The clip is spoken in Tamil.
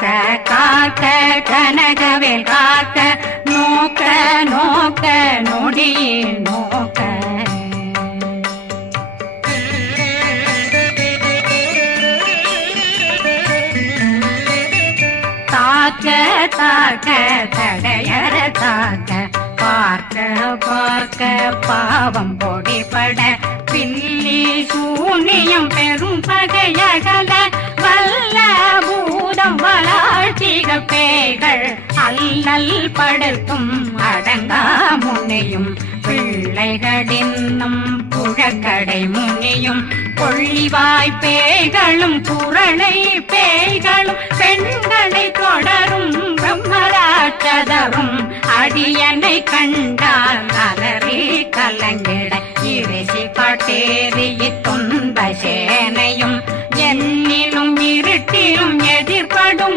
காக்க காக்க கனகவேல் காக்க நோக்க நோக்க நொடியில் நோக்க தாக்க தாக்க தடையற தாக்க பார்க்க பார்க்க பாவம் பொடிபட பில்லி சூனியம் பெரும் பகையகல வல்ல பூதம் வளாழ்த்திக பேய்கள் அல்லல் படுத்தும் அடங்கா முனையும் பிள்ளைகளின்னும் புழக்கடை முனியும் கொள்ளிவாய் பேய்களும் குரளை பேய்களும் பெண்களை தொடரும் பிரம்மராட்சதரும் அடியனை கண்டால் அலறி கலங்கிட இறைசி காட்டேறி